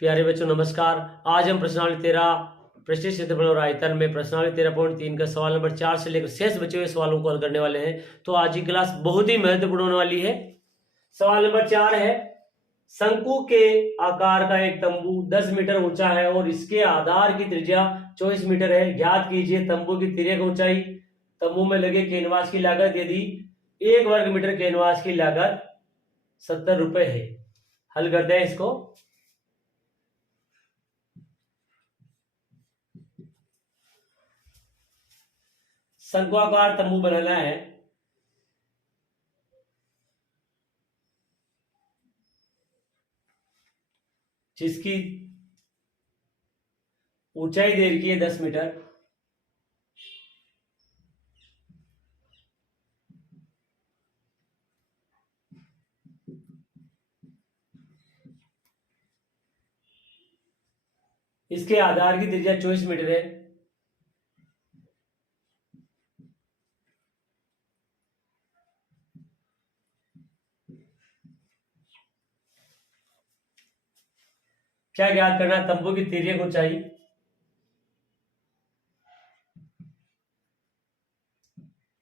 प्यारे बच्चों नमस्कार। आज हम प्रश्नावली 13 पृष्ठीय क्षेत्रफल और आयतन में प्रश्नावली 13.3 का सवाल नंबर 4 से लेकर शेष बचे हुए सवालों को हल करने वाले हैं। तो आज की क्लास बहुत ही महत्वपूर्ण होने वाली है। सवाल नंबर 4 है, शंकु के आकार का एक तंबू 10 मीटर ऊंचा है और इसके आधार की त्रिज्या 24 मीटर है। ज्ञात कीजिए तंबू की तिर्यक ऊंचाई। तंबू में लगे कैनवास की लागत, यदि 1 वर्ग मीटर कैनवास की लागत 70 रुपए है। हल करते हैं इसको। शंक्वाकार तंबू बनाना है। जिसकी ऊंचाई दे रखी है 10 मीटर। इसके आधार की त्रिज्या 24 मीटर है। क्या ज्ञात करना है? तंबू की तिर्यक ऊंचाई।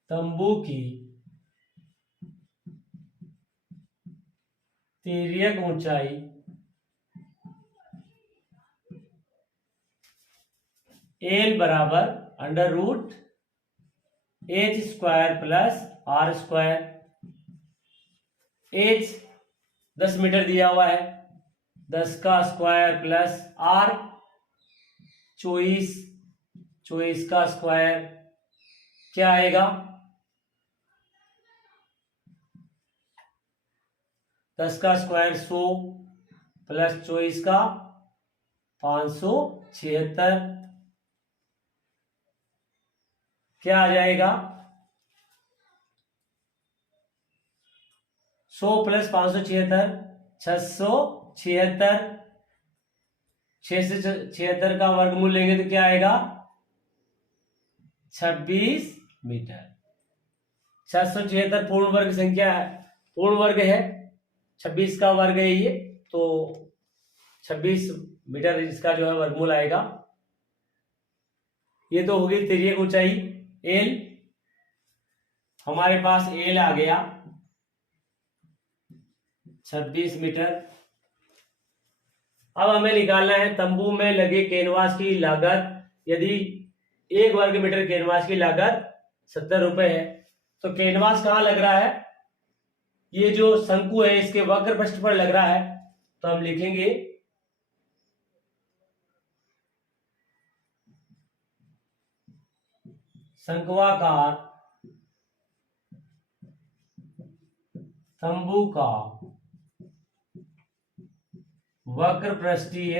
तंबू की तिर्यक ऊंचाई एल बराबर under root H square plus R square. H 10 metre दिया हुआ है, 10 का स्क्वायर प्लस आर 24 का स्क्वायर। क्या आएगा? 10 का स्क्वायर 100 प्लस 24 का 576। क्या आ जाएगा? 100 प्लस 576 676। 6 से 76 का वर्गमूल लेंगे तो क्या आएगा? 26 मीटर। 676 पूर्ण वर्ग संख्या है, पूर्ण वर्ग है। 26 का वर्ग है ये, तो 26 मीटर इसका जो है वर्गमूल आएगा। ये तो होगी तिर्यक ऊंचाई एल। हमारे पास एल आ गया 26 मीटर। अब हमें निकालना है तंबू में लगे कैनवास की लागत। यदि 1 वर्ग मीटर कैनवास की लागत 70 रुपए है, तो कैनवास कहां लग रहा है? ये जो शंकु है इसके वक्र पृष्ठ पर लग रहा है। तो हम लिखेंगे शंक्वाकार तंबू का वक्र पृष्ठीय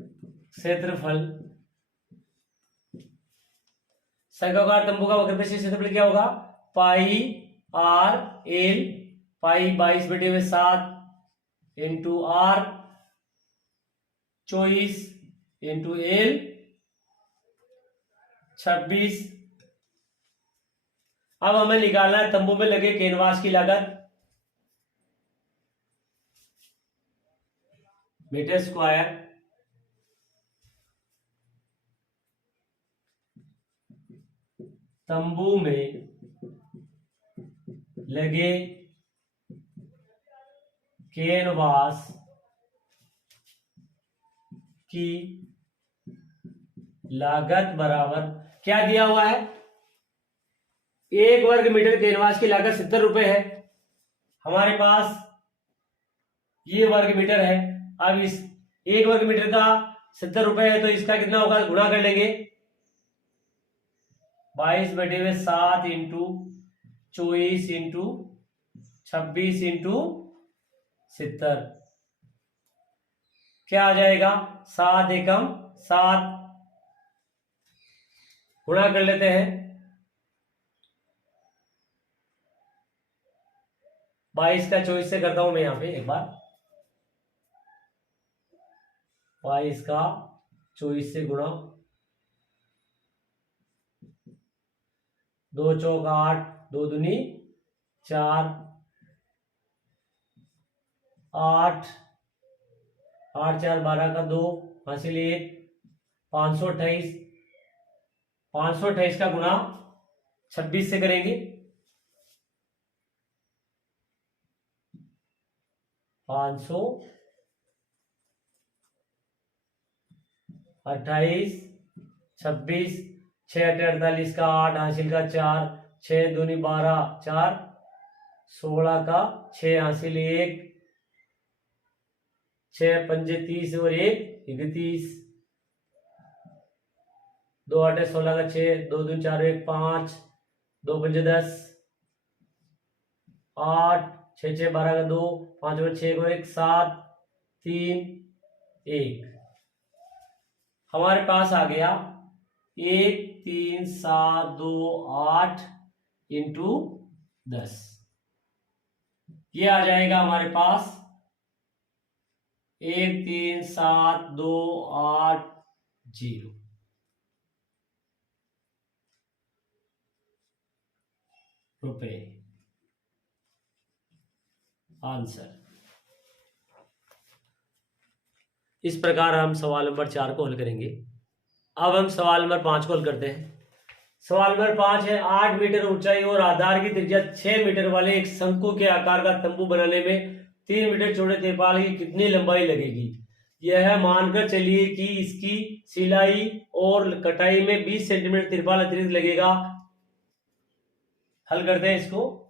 क्षेत्रफल। शंक्वाकार तंबू का वक्र पृष्ठीय क्षेत्रफल क्या होगा? Pi r l. Pi 22/7 into r 24 into l 26। अब हमें निकालना है तंबू में लगे कैनवास की लागत। मीटर स्क्वायर तंबू में लगे कैनवास की लागत बराबर क्या दिया हुआ है? 1 वर्ग मीटर कैनवास की लागत 70 रुपए है। हमारे पास ये वर्ग मीटर है। अब इस 1 वर्ग मीटर का 70 रुपए है, तो इसका कितना होगा? गुणा कर लेंगे। 22/7 इंटू 24 इंटू 26 इंटू 70। क्या आ जाएगा? 7 एकम 7। गुणा कर लेते हैं। 22 का 24 से करता हूं मैं यहां पे एक बार। 22 का 24 से गुणा, 2 चौक 8, 2 दूनी 4, 8 8 4 12 का 2 हासिल 1, 528, 528 का गुना 26 से करेंगे, 528, 26, 6 48 का 8 हासिल का 4, 6 दूनी 12, 4, 16 का 6 हासिल 1, 6 पंजे 30 और 1 31, 2 8 16 का 6, 2 दूनी 4 1 5, 2 पंजे 10, 8 6 6 12 का 2, 5 और 6 को 1 7 3 1। हमारे पास आ गया 1 3 7 2 8 इंटू 10। ये आ जाएगा हमारे पास 1 3 7 2 8 0 रुपए आंसर। इस प्रकार हम सवाल नंबर 4 को हल करेंगे। अब हम सवाल नंबर 5 को हल करते हैं। सवाल नंबर 5 है 8 मीटर ऊंचाई और आधार की त्रिज्या 6 मीटर वाले एक शंकु के आकार का तंबू बनाने में 3 मीटर चौड़े तिरपाल की कितनी लंबाई लगेगी। यह मानकर चलिए कि इसकी सिलाई और कटाई में 20 सेंटीमीटर तिरपाल अतिरिक्त लगेगा। हल करते हैं इसको।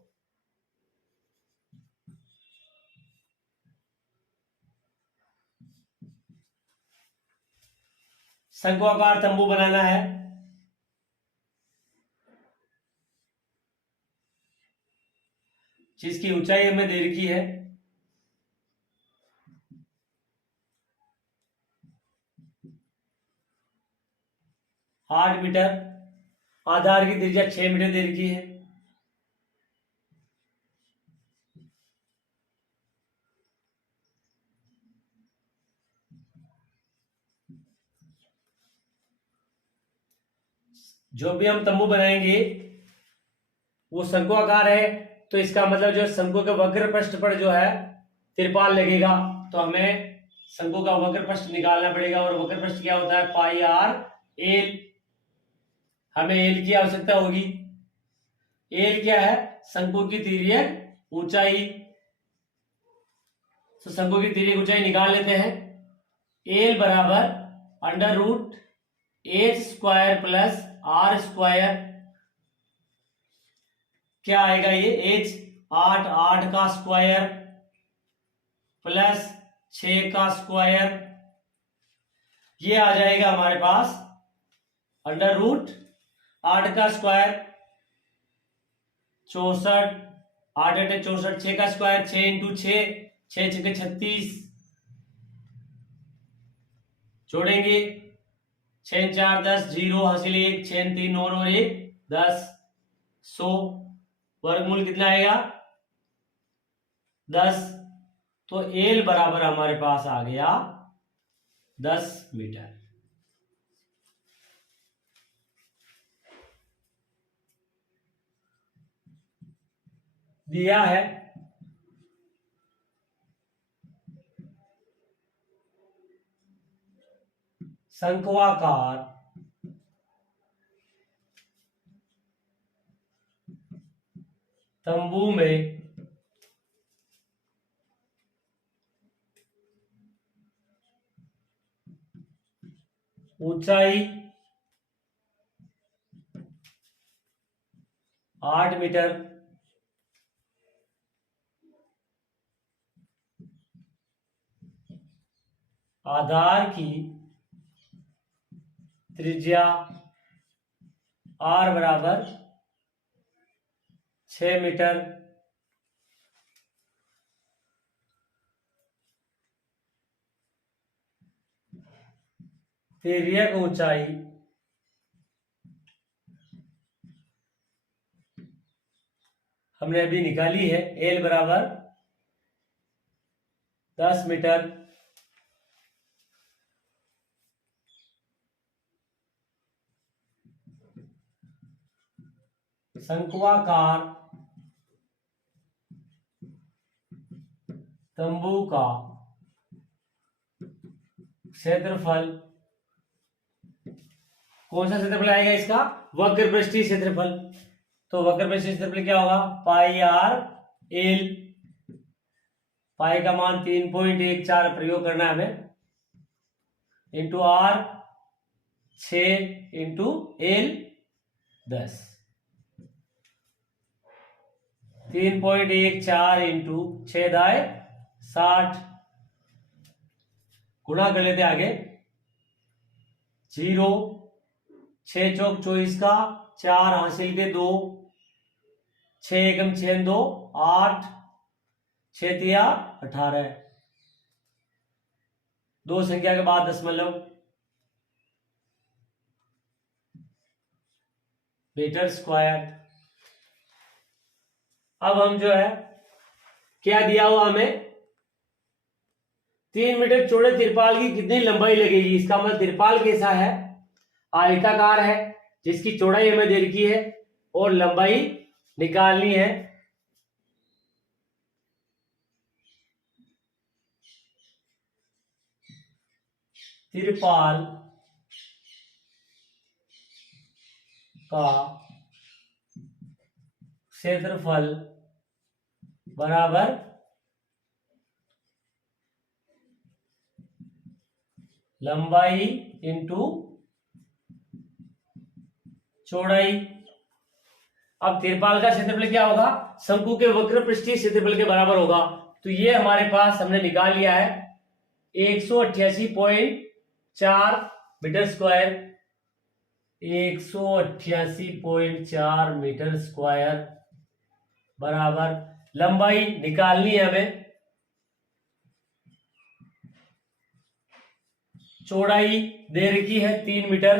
शंकुआकार तंबू बनाना है। जिसकी ऊंचाई हमें दे रखी है 8 मीटर, आधार की त्रिज्या 6 मीटर दे रखी है। जो भी हम तंबू बनाएंगे वो शंकु आकार है, तो इसका मतलब जो शंकु के वक्र पृष्ठ पर जो है तिरपाल लगेगा, तो हमें शंकु का वक्र पृष्ठ निकालना पड़ेगा। और वक्र पृष्ठ क्या होता है पाई आर एल। हमें एल की आवश्यकता होगी। एल क्या है शंकु की तिर्यक ऊंचाई। तो शंकु की तिर्यक ऊंचाई निकाल लेते हैं। एल बराबर under root H square plus R square. क्या आएगा ये एच 8 8 का स्क्वायर प्लस 6 का स्क्वायर। ये आ जाएगा हमारे पास अंडर रूट 8 का स्क्वायर 64, 8 8 64, 6 का स्क्वायर 6 इंटू 6, 6 6 36 जोड़ेंगे 6 4 10 0 हासिल 1, 6 3 और 1 10, 100 वर्गमूल कितना आएगा 10। तो एल बराबर हमारे पास आ गया 10 मीटर। दिया है शंक्वाकार तंबू में ऊंचाई 8 मीटर, आधार की त्रिज्या आर बराबर 6 मीटर, तिर्यक ऊंचाई हमने अभी निकाली है एल बराबर 10 मीटर। शंक्वाकार तंबू का क्षेत्रफल, कौन सा क्षेत्रफल आएगा इसका, वक्र पृष्ठीय क्षेत्रफल। तो वक्र पृष्ठीय क्षेत्रफल क्या होगा, पाई आर एल, पाई का मान 3.14 प्रयोग करना है हमें, into R 6 into L 10, 3.14 into 6×60, गुणा कर लेते आगे, 0, 6 चौक 24 का, 4 हासिल के 2, 6 एकम 6 2 8, 6 तिया 18, दो संख्या के बाद दशमलव, मीटर स्क्वायर। अब हम जो है क्या दिया हुआ हमें, 3 मीटर चौड़े तिरपाल की कितनी लंबाई लगेगी, इसका मतलब तिरपाल कैसा है, आयताकार है, जिसकी चौड़ाई हमें दे रखी है और लंबाई निकालनी है। तिरपाल का क्षेत्रफल बराबर लंबाई इंटू चौड़ाई। अब तिरपाल का क्षेत्रफल क्या होगा, शंकु के वक्र पृष्ठीय क्षेत्रफल के बराबर होगा। तो ये हमारे पास हमने निकाल लिया है 188.4 मीटर स्क्वायर, 188.4 मीटर स्क्वायर बराबर, लंबाई निकालनी है हमें, चौड़ाई दे रखी है 3 मीटर,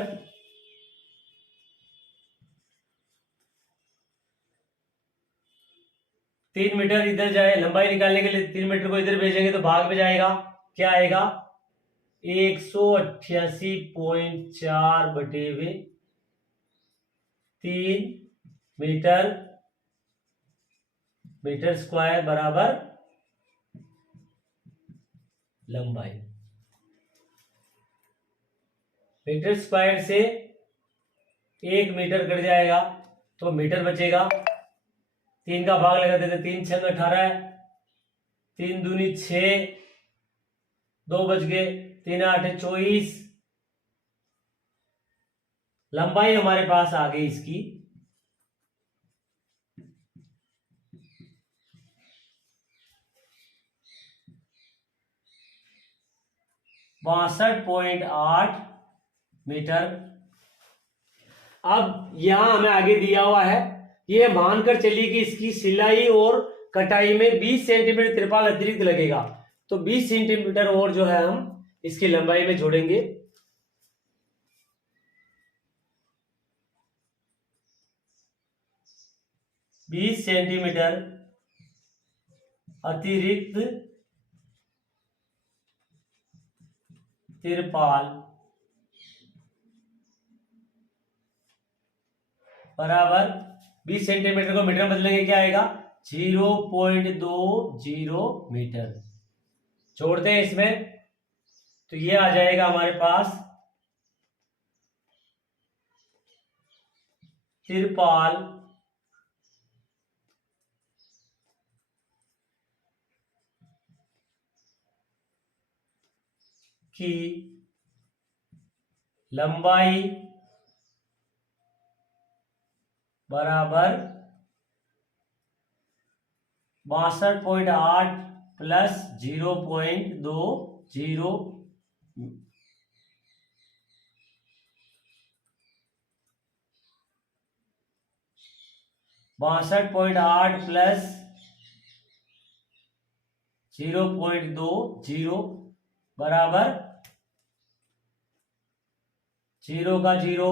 तीन मीटर इधर जाए, लंबाई निकालने के लिए 3 मीटर को इधर भेजेंगे तो भाग में जाएगा, क्या आएगा 188.4 बटे हुए 3 मीटर, मीटर स्क्वायर बराबर लंबाई। मीटर स्क्वायर से 1 मीटर कट जाएगा तो मीटर बचेगा, 3 का भाग लगा देते, 3 6 18, 3 दूनी 6, 2 बच गए, 3 8 24, लंबाई हमारे पास आ गई इसकी 62.8 मीटर। अब यहां हमें आगे दिया हुआ है, ये मानकर चलिए कि इसकी सिलाई और कटाई में 20 सेंटीमीटर तिरपाल अतिरिक्त लगेगा, तो 20 सेंटीमीटर और जो है हम इसकी लंबाई में जोड़ेंगे। बीस सेंटीमीटर अतिरिक्त तिरपाल बराबर 20 सेंटीमीटर को मीटर में बदलेंगे, क्या आएगा 0.20 मीटर। जोड़ते हैं इसमें तो ये आ जाएगा हमारे पास तिरपाल की लंबाई बराबर 62.8 प्लस 0.20, 62.8 प्लस 0.20 बराबर 0 का 0,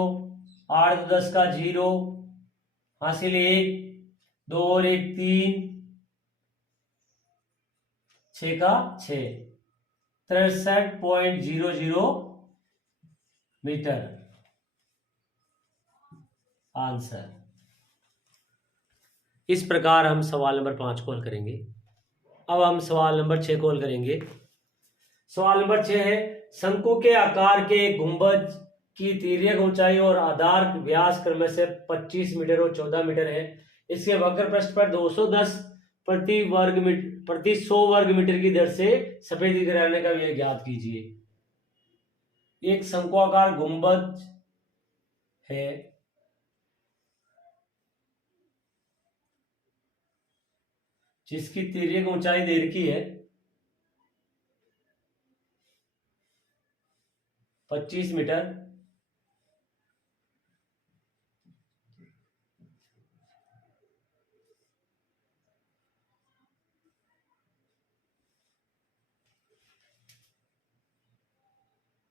8 10 का 0, हासिल 1, 2 और 1 3, 6 का 6, 63.00 मीटर आंसर। इस प्रकार हम सवाल नंबर 5 को हल करेंगे। अब हम सवाल नंबर 6 को हल करेंगे। सवाल नंबर 6 है, शंकु के आकार के एक गुंबज की तिर्यक ऊंचाई और आधार व्यास क्रम से 25 मीटर और 14 मीटर है। इसके वक्र पृष्ठ पर 210 प्रति 100 वर्ग मीटर की दर से सफेदी कराने का व्यय ज्ञात कीजिए। एक शंकुआकार गुंबज है जिसकी तिर्यक ऊंचाई दे रखी है 25 मीटर,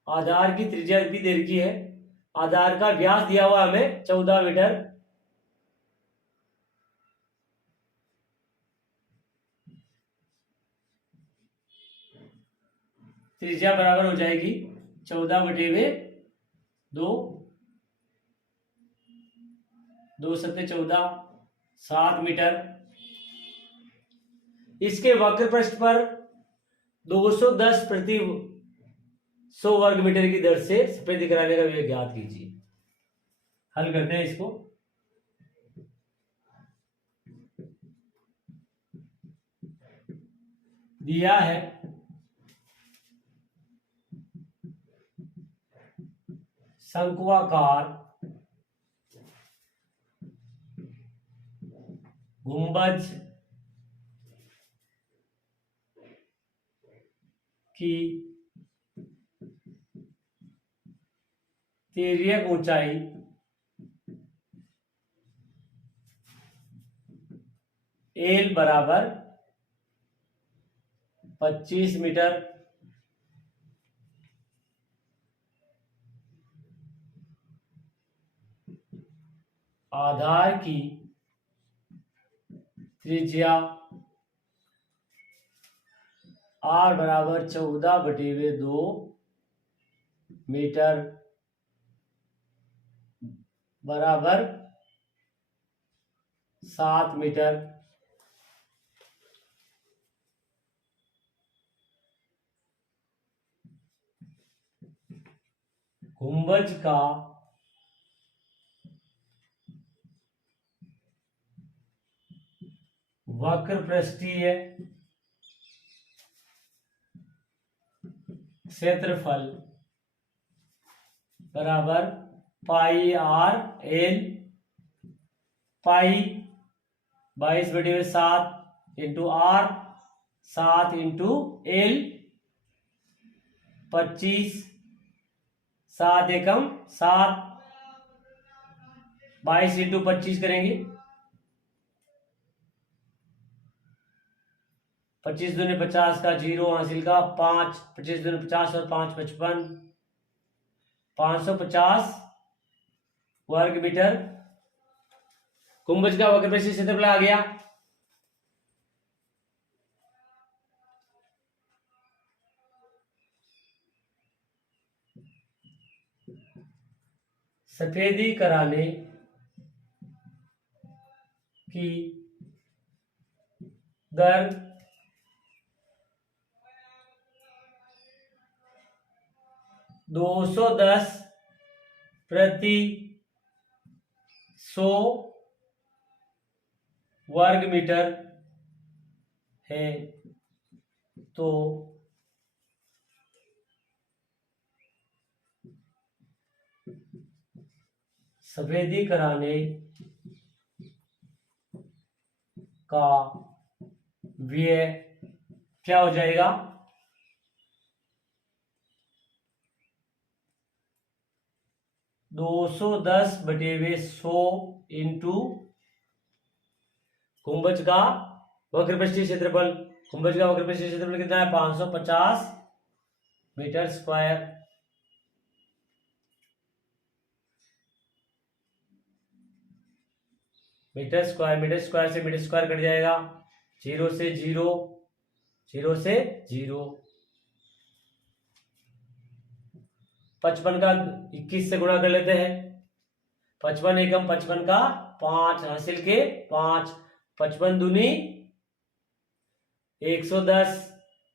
आधार की त्रिज्या भी दे रखी है, आधार का व्यास दिया हुआ हमें 14 मीटर, त्रिज्या बराबर हो जाएगी 14/2, 2 सत्ते 14, 7 मीटर। इसके वक्र पृष्ठ पर 210 प्रति 100 वर्ग मीटर की दर से सफेदी कराने का व्यय ज्ञात कीजिए। हल करते हैं इसको। दिया है शंकुआकार गुंबज की तिर्यक ऊंचाई एल बराबर 25 मीटर, आधार की त्रिज्या आर बराबर 14/2 मीटर बराबर 7 मीटर। गुंबज का वक्र पृष्ठीय क्षेत्रफल बराबर pi r l, pi 22/7 into r, 7 into l, 25, 7 एकम 7, 22 इंटू 25 करेंगे, 25 दूनी 50 का 0 हासिल का 5, 25 दूनी 50 और 5 55, 550 वर्ग मीटर। गुंबज का वक्र पृष्ठीय क्षेत्रफल आ गया। सफेदी कराने की दर 210 प्रति 100 वर्ग मीटर है, तो सफेदी कराने का व्यय क्या हो जाएगा? 210/100 इंटू गुंबज का वक्र पृष्ठीय क्षेत्रफल। गुंबज का वक्र पृष्ठीय क्षेत्रफल कितना है? 550 मीटर स्क्वायर। मीटर स्क्वायर से मीटर स्क्वायर कट जाएगा, 0 से 0, 0 से 0। 55 का 21 से गुणा कर लेते हैं। 55 एकम 55 का 5 हासिल के 5, 55 दूनी 110,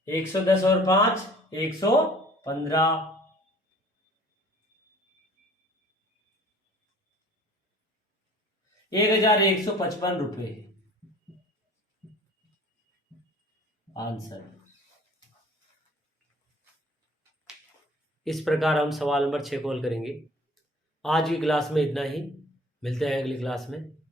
110 और 5 120, 15 1,155 आंसर। इस प्रकार हम सवाल नंबर 6 को हल करेंगे। आज की क्लास में इतना ही, मिलते हैं अगली क्लास में।